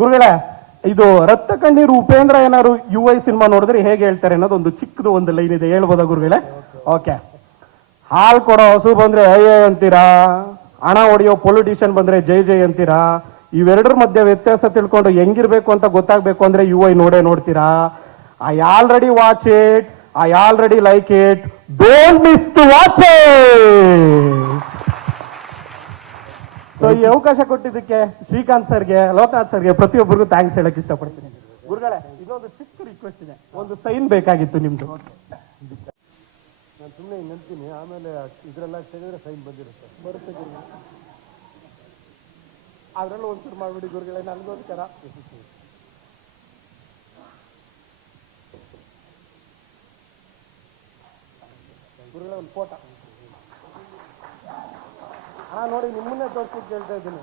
ಗುರುಗಳೇ, ಇದು ರಕ್ತ ಕಣ್ಣೀರು ಉಪೇಂದ್ರ ಏನಾದ್ರು UI ಸಿನಿಮಾ ನೋಡಿದ್ರೆ ಹೇಗೆ ಹೇಳ್ತಾರೆ ಅನ್ನೋದು ಒಂದು ಚಿಕ್ಕದು ಒಂದು ಲೈನ್ ಇದೆ, ಹೇಳ್ಬೋದಾ ಗುರುಗಳೇ? ಓಕೆ. ಹಾಲ್ ಕೊಡೋ ಹಸು ಬಂದ್ರೆ ಅಯ್ಯೇ ಅಂತೀರಾ, ಹಣ ಹೊಡೆಯೋ ಪೊಲಿಟಿಷಿಯನ್ ಬಂದ್ರೆ ಜೈ ಜೈ ಅಂತೀರಾ. ಇವೆರಡರ ಮಧ್ಯೆ ವ್ಯತ್ಯಾಸ ತಿಳ್ಕೊಂಡು ಹೆಂಗಿರ್ಬೇಕು ಅಂತ ಗೊತ್ತಾಗ್ಬೇಕು ಅಂದ್ರೆ UI ನೋಡ್ತೀರಾ. I already watch it, I already like it, don't miss to watch it. So ಈ ಅವಕಾಶ ಕೊಟ್ಟಿದ್ದಕ್ಕೆ ಶ್ರೀಕಾಂತ್ ಸರ್ಗೆ, ಲೋಕನಾಥ್ ಸರ್ಗೆ, ಪ್ರತಿಯೊಬ್ಬರಿಗೂ ಥ್ಯಾಂಕ್ಸ್ ಹೇಳಕ್ ಇಷ್ಟಪಡ್ತೀನಿ. ಗುರುಗಳೇ, ಇದೊಂದು ಚಿಕ್ಕ ರಿಕ್ವೆಸ್ಟ್ ಇದೆ, ಒಂದು ಸೈನ್ ಬೇಕಾಗಿತ್ತು ನಿಮ್ದು. ನಾನು ಸುಮ್ಮನೆ ನಿಂತೀನಿ, ಆಮೇಲೆ ಇದರೆಲ್ಲ ತೆಗೆದ್ರೆ ಸೈನ್ ಬಂದಿರುತ್ತೆ. ಬರುತ್ತೆ ಗುರುಗಳೇ, ಅದ್ರಲ್ಲೂ ಒಂಚೂರು ಮಾಡ್ಬಿಡಿ ಗುರುಗಳೇ, ನನಗೋಸ್ಕರ. ಗುರುಗಳೇ ಒಂದು ಫೋಟೋ ನೋಡಿ, ನಿಮ್ಮನ್ನೇ ತೋರಿಸ್ಲಿಕ್ಕೆ ಹೇಳ್ತಾ ಇದ್ದೀನಿ.